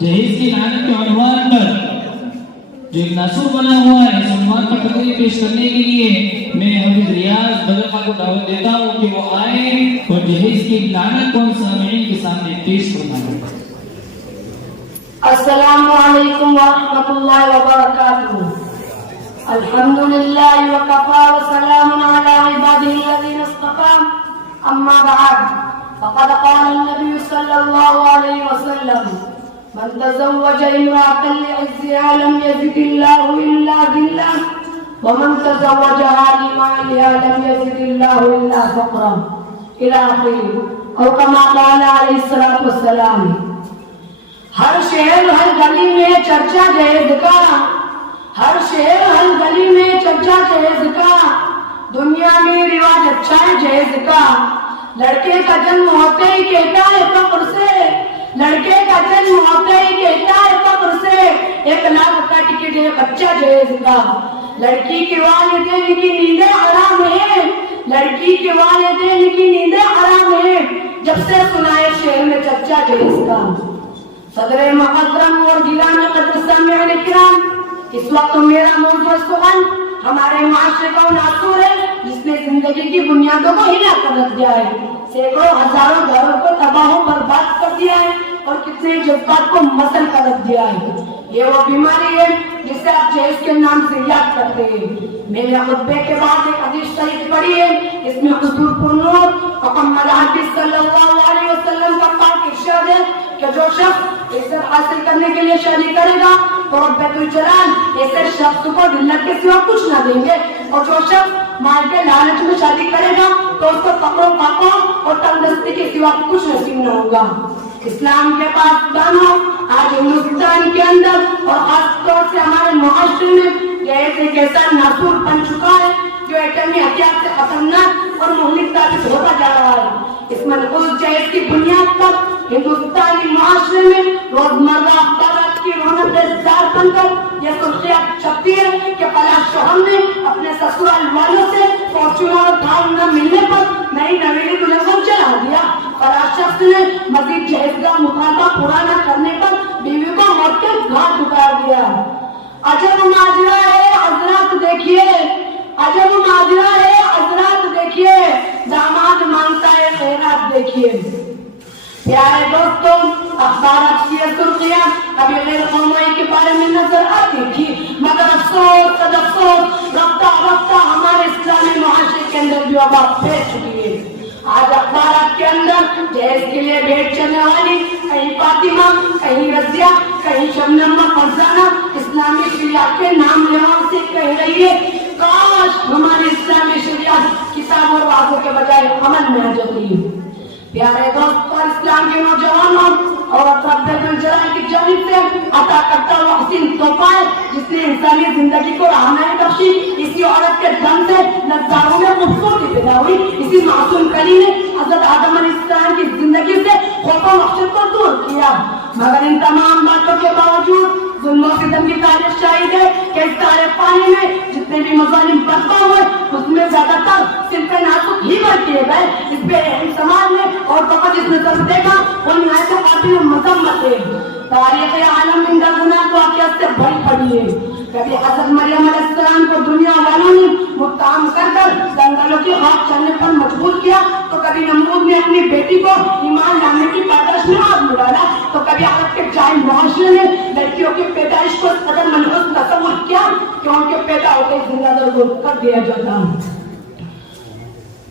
جہیز کی لعنت کے عنوان پر جو ایک ناصور بنا ہوا ہے، اس عنوان کی تقریر پیش کرنے کے لیے میں حافظ ریاض بدرخا کو دعوت دیتا ہوں کہ وہ آئے اور جہیز کی لعنت کو ہم سامعین کے سامنے پیش فرمائیں۔ السلام علیکم ورحمۃ اللہ وبرکاتہ۔ الحمدللہ وکفی وسلام علی عبادہ الذین اصطفی، اما بعد فقد قال النبی صلی اللہ علیہ وسلم: من تزوج امرأة لعزها لم يزد الله إلا ذلة ومن تزوجها لمالها لم يزد الله إلا فقرا إلى آخره، اور كما قال علیہ الصلوۃ والسلام۔ ہر شہر ہر گلی میں چرچا جہیز کا، ہر شہر ہر گلی میں چرچا جہیز کا، دنیا میں رواج اچھا ہے جہیز کا۔ لڑکے کا جنم ہوتے ہی کہتا ہے فخر سے، لڑکے کا جنم ہوتے ہی کہتا ہے فخر سے 1,00,000 کا ٹکٹ ہے بچہ جہیز کا۔ لڑکی کے والدین کی نیندیں حرام ہے، لڑکی کے والدین کی نیندیں حرام ہے، جب سے سنائے شہر میں چرچا جہیز کا۔ صدر محترم اور گرامی قدر سامعین کرام، اس وقت میرا موضوع سخن ہمارے معاشرے کا ناصور ہے جس نے زندگی کی بنیادوں کو ہلا کر رکھ دیا ہے، سینکڑوں ہزاروں گھروں کو تباہ و برباد کر دیا ہے اور کتنے جذبات کو مسل کر رکھ دیا ہے۔ یہ وہ بیماری ہے جسے آپ جہیز کے نام سے یاد کرتے ہیں۔ میں نے خطبے کے بعد ایک حدیث شریف پڑھی ہے، اس میں حضور پرنور محمد حافظ صلی اللہ علیہ وسلم کا پاک ارشاد ہے کہ جو شخص عزت حاصل کرنے کے لیے شادی کرے گا تو رب الجلال ایسے شخص کو ذلت کے سوا کچھ نہ دیں گے، اور جو شخص مال کے لالچ میں شادی کرے گا تو اس کو فقر و فاقہ اور تندرستی کے سوا کچھ نصیب نہ ہوگا۔ اسلام کے پاس دانوں آج ہندوستان کے اندر اور خاص طور سے ہمارے معاشرے میں جہیز ایک ایسا ناصور بن چکا ہے جو ایٹمی ہتھیار سے خطرناک اور مہلک ثابت ہوتا جا رہا ہے۔ اس منحوس جہیز کی بنیاد پر ہندوستانی معاشرے میں روزمرہ اخبارات کی رونق دار بن کر یہ سرخیات چھپتی ہے کہ فلاں شوہر نے اپنے سسرال والوں سے فارچونر کار نہ ملنے پر نئی نویلی دلہن کو چلا دیا، فلاں شخص نے مزید جہیز کا مطالبہ پورا نہ کرنے پر بیوی کو موت کے گھاٹ اتار دیا۔ عجب ماجرا ہے حضرات دیکھیے، عجب ماجرا ہے حضرات دیکھیے، داماد مانگتا ہے خیرات دیکھیے۔ پیارے دوستوں، اخبارات کی سرخیاں ابھی غیر قومی کے بارے میں نظر آتی تھی، مگر افسوس قد افسوس رفتہ رفتہ ہمارے اسلامی معاشرے کے اندر بھی وبا پھیل چکی ہے۔ آج اخبارات کے اندر جہیز کے لیے بھیٹ چلنے والی کہیں فاطمہ، کہیں رضیہ، کہیں شبنم فرزانہ اسلامی شریعت کے نام لیوا سے کہہ رہی ہے کاش ہماری اسلامی شریعت کتاب اور وعظوں کے بجائے عمل میں آ جاتی۔ پیارے دوست اور اسلام کے نوجوانوں اور رب الجلال کی جانب سے عطا کرتا ہوا حسین تحفہ ہے جس نے انسانی زندگی کو رہنمائی بخشی۔ اسی عورت کے دم سے نظاروں میں خوبصورتی پیدا ہوئی، اسی معصوم کلی نے حضرت آدم علیہ السلام کی زندگی سے خوف و وحشت کو دور کیا، مگر ان تمام باتوں کے باوجود ظلم و ستم کی تاریخ شاہد ہے کہ اس سارے پانی میں جتنے بھی مظالم برپا ہوئے اس میں زیادہ تر صرف ناسک ہی بڑھ کیے گئے۔ اس پہ سماج نے اور فقط اس نظر دیکھا وہ نہایت قابل مذمت ہے۔ تاریخ عالم ان دردناک واقعات سے بھری پڑی ہے۔ کبھی حضرت مریم علیہ السلام کو دنیا والوں نے متہم کر کر جنگلوں کی خاک چلنے پر مجبور کیا، تو کبھی نمرود نے اپنی بیٹی کو ایمان لانے کی پاداش میں آگ میں ڈالا، تو کبھی عرب کے جاہل معاشرے نے لڑکیوں کی پیدائش کو اس قدر منحوس تصور کیا کہ ان کے پیدا ہوتے زندہ درگور کر دیا جاتا۔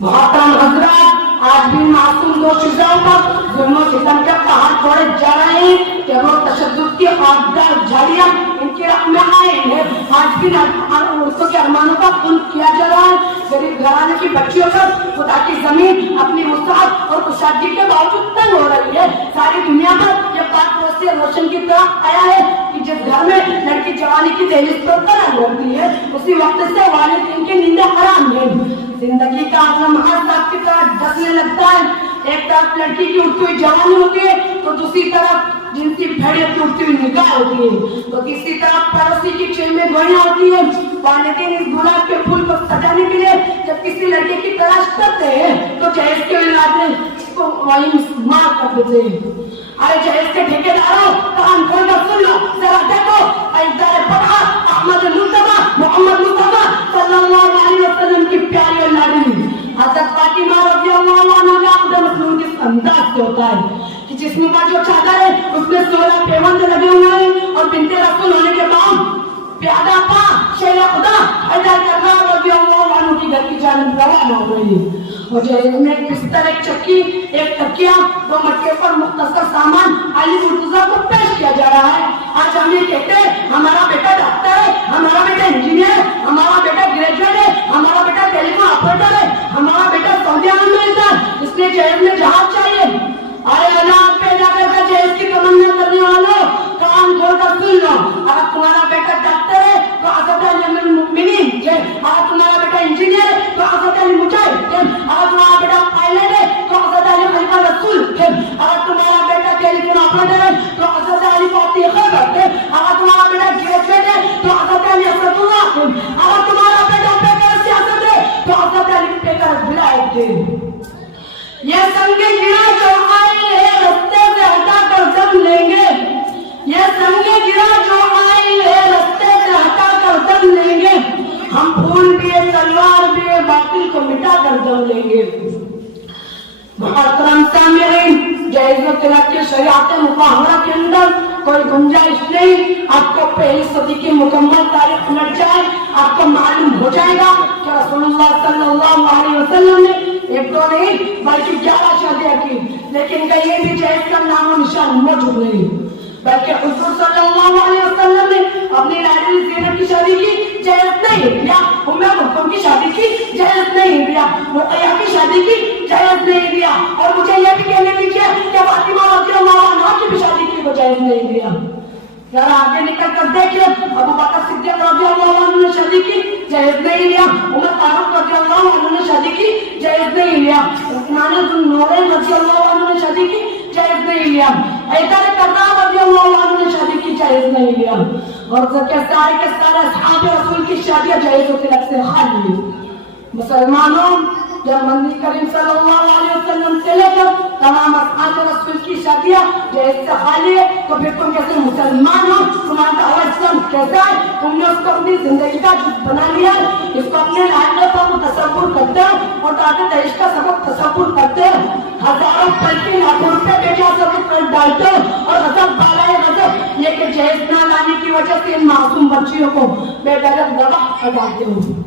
محترم حضرات، آج بھی معصوم دو شجاعوں پر ظلم و ستم کے پہاڑ چھوڑے جا رہے ہیں کہ وہ تشدد کی آبدار جھاڑیاں ان کی راہ میں آئے ہیں۔ آج بھی عورتوں کے ارمانوں کا خون کیا جا رہا ہے۔ غریب گھرانے کی بچیوں پر خدا کی زمین اپنی وسعت اور کشادگی کے باوجود تنگ ہو رہی ہے۔ ساری دنیا پر یہ پاک روشنی روشن کی طرح آیا ہے کہ جس گھر میں لڑکی جوانی کی دہلیز پر ترنگ ہوتی ہے اسی وقت سے والدین کی نیندیں حرام ہیں۔ زندگی کا لمحہ ساتھ کی طرح ڈسنے لگتا ہے۔ ایک طرف لڑکی کی اٹھتی ہوئی جوانی ہوتی ہے تو دوسری طرف جنسی بھیڑیت کی اٹھتی ہوئی نگاہ ہوتی ہے، تو تیسری طرف پڑوسی کی چین میں گوئیاں ہوتی ہے۔ والدین اس گلاب کے پھول کو سجانے کے لیے جب کسی لڑکے کی تلاش کرتے ہیں تو جہیز کے علاج میں اس کو وہیں مار کر دیتے ہیں۔ ارے جہیز کے ٹھیکیداروں کام کھول 16 पेवंद लगे हुए हैं और बिनते रसूल होने के बाद प्यादा पा शेर खुदा हैदर करना रज़ियल्लाहु अन्हु की घर की जानिब रवाना हो गई। और जहेज में एक बिस्तर, एक चक्की, एक तकिया, 2 मटके पर मुख्तसर सामान अली मुर्तजा को पेश किया जा रहा है। आज हम ये कहते हैं हमारा बेटा डॉक्टर है, हमारा बेटा इंजीनियर है, हमारा बेटा ग्रेजुएट है, हमारा बेटा टेलीफोन ऑपरेटर है, हमारा बेटा सऊदी अरब में है, इसलिए जहेज में जहाज चाहिए। अरे अल्लाह पे जाकर जहेज की तमन्ना करने वालों कान खोल कर सुन लो। अगर तुम्हारा बेटा डॉक्टर है तो असद अली मुमिनीन, अगर तुम्हारा बेटा इंजीनियर है तो असद अली मुजाहिद, अगर तुम्हारा बेटा पायलट है तो असद अली खलीफा रसूल, अगर तुम्हारा बेटा टेलीफोन ऑपरेटर है तो असद अली फातिह खबर, अगर तुम्हारा बेटा ग्रेजुएट है तो असद अली असदुल्लाह, अगर तुम्हारा बेटा बेकार सियासत है तो असद अली बेकार विलायत। ये संग गिरा जो आई है रास्ते से हटा कर दम लेंगे, ये संग गिरा जो आई है रास्ते से हटा कर दम लेंगे, हम फूल भी है तलवार भी है बातिल को मिटा कर दम लेंगे। मुहतरम सामिईन, जहेज तिलक के शरीयत मुताहरा के अंदर कोई गुंजाइश नहीं। आपको पहली सदी की मुकम्मल तारीख मिल जाए आपको मालूम हो जाएगा कि रसूलुल्लाह सल्लल्लाहु अलैहि वसल्लम ने 1-2 नहीं बल्कि 11 शादियां की, लेकिन कहीं भी जहेज का नामो निशान मौजूद नहीं। बल्कि हुजूर सल्लल्लाहु अलैहि वसल्लम ने अपनी लाडली ज़ैनब की शादी की, जहेज नहीं दिया। उम्मे कुलसूम की शादी की, जहेज नहीं दिया। रुक़ैया की शादी की, जहेज नहीं दिया। और मुझे यह भी कहने दीजिए कि फातिमा रज़ियल्लाहु अन्हा की भी शादी की, वो जहेज नहीं दिया। जरा आगे निकल कर देखिए, अबू बकर सिद्दीक़ रज़ियल्लाहु अन्हु ने शादी की, जहेज नहीं लिया। उमर फारूक रज़ियल्लाहु अन्हु ने शादी की, जहेज नहीं लिया। उस्मान ज़ुन्नूरैन रज़ियल्लाहु अन्हु ने शादी की, जहेज नहीं लिया। हैदर कर्रार रज़ियल्लाहु अन्हु ने शादी की, जहेज नहीं लिया। और सारे के सारे असहाब रसूल की शादियां जहेज और तिलक से खाली। मुसलमानों, जब नबी करीम सल्लल्लाहु अलैहि वसल्लम से लेकर तमाम असहाब रसूल की शादियां जहेज से खाली है, तो फिर तुम कैसे मुसलमान हो? तुम्हारा दावा इस्लाम कैसा है? तुमने उसको अपनी जिंदगी का जुज़ बना लिया, इसको अपने लाडले पर तसव्वुर करते हो और दादे दहेज का सबक तसव्वुर करते हो, हजारों बल्कि लाखों रुपए बेचा सबक कर डालते हो और गजब बालाए गजब ये कि जहेज न लाने की वजह से इन मासूम बच्चियों को बेदर्द दबा कर डालते हो।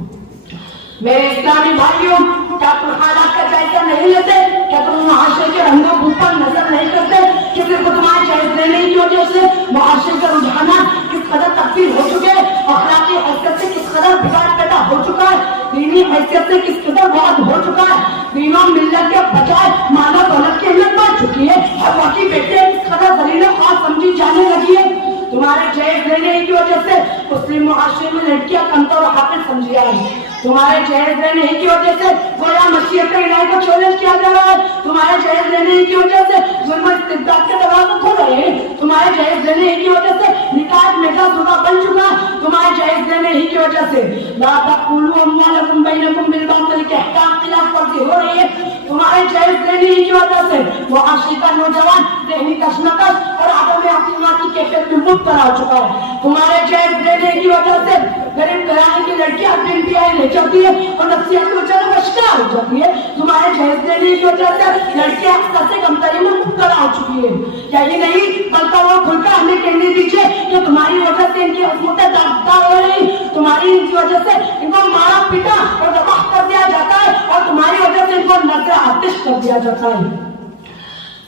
मेरे इस्लामी भाइयों, क्या तुम हालात का जायजा नहीं लेते? क्या तुम मुआशरे के रंगों ऊपर नजर नहीं करते कि सिर्फ तुम्हारे जहेज देने की वजह से मुआशरे का रुझाना किस कदर तब्दील हो चुके हैं, अखलाकी हैसियत से किस कदर बिगाड़ पैदा हो चुका है, दीनी हैसियत से किस कदर बहुत हो चुका है, दीनों मिल्लत के बजाय मानव दौलत की अहमियत बढ़ चुकी है और बाकी बेटे किस कदर दलीलें और समझी जाने लगी है। तुम्हारे जहेज देने की वजह से मुस्लिम मुआशरे में लड़कियां कमतर और हाकिर समझी जा रही है। तुम्हारे जहेज देने की वजह से गोया मशीयत इलाही को चैलेंज किया जा रहा है। तुम्हारे जहेज देने की वजह से जुल्म इस्तिबदाद के दरवाजे खुल रहे हैं। तुम्हारे जहेज देने की वजह से निकाह मेगा जुदा बन चुका है। तुम्हारे जहेज देने की वजह से ला तक़ूलू अम्वालकुम बैनकुम बिल बातिल के अहकाम खिलाफ वर्जी हो रही है। तुम्हारे जहेज देने की वजह से मुआशरे का नौजवान ज़हनी कशमकश और आदम अक़ीदा की कैफियत में मुब्तला हो चुका है। तुम्हारे जहेज देने की वजह से गरीब घराने की लड़कियां बिल्डियां ले जाती है और नफसियात की वजह से शिकार हो जाती है। तुम्हारे जहेज देने की वजह से लड़कियां अक्सर से कमतरी में मुब्तला हो चुकी है। यही नहीं बल्कि वो खुलकर हमें कहने दीजिए कि तुम्हारी वजह से इनकी अजमतें दागदार हो रही, तुम्हारी इनकी वजह से इनको मारा पीटा और तबाह कर दिया जाता है और तुम्हारी वजह से इनको नजर आतिश कर दिया जाता है।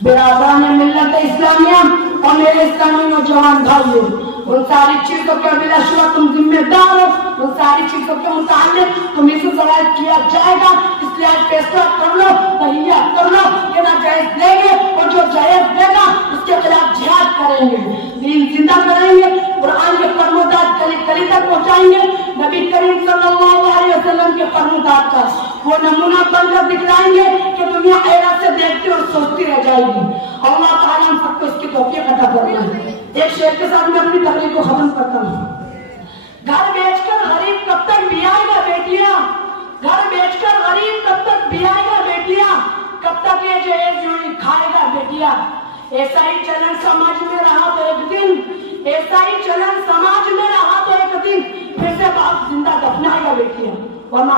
बिरादरान मिल्लत इस्लामिया और मेरे इस्लामी नौजवान भाइयों, उन सारी चीजों के बिलाशुबा तुम जिम्मेदार हो। उन सारी चीजों के मुताबिक तुम्हें से सवाल किया जाएगा, इसलिए आज फैसला कर लो, तैया कर लो कि ना जहेज लेंगे और जो जहेज देगा उसके खिलाफ जिहाद करेंगे, दीन जिंदा करेंगे, कुरान के फरमादात गली गली तक पहुंचाएंगे, नबी करीम सल्लल्लाहु अलैहि वसल्लम के फरमादात का वो नमूना बनकर दिखलाएंगे कि दुनिया हैरत से देखती और सोचती रह जाएगी। अल्लाह ताला हम सबको इसकी तौफीक अता फरमाए। एक शेर के साथ मैं अपनी तकरीर को खत्म करता हूँ। घर बेचकर गरीब कब तक बियाएगा बेटियां, घर बेचकर गरीब कब तक बियाएगा बेटियां, कब तक ये जहेज यूं खाएगा बेटियां। ऐसा ही चलन समाज में रहा तो एक दिन, ऐसा ही चलन समाज में रहा तो एक दिन फिर से बाप जिंदा दफनाएगा बेटियां। वरना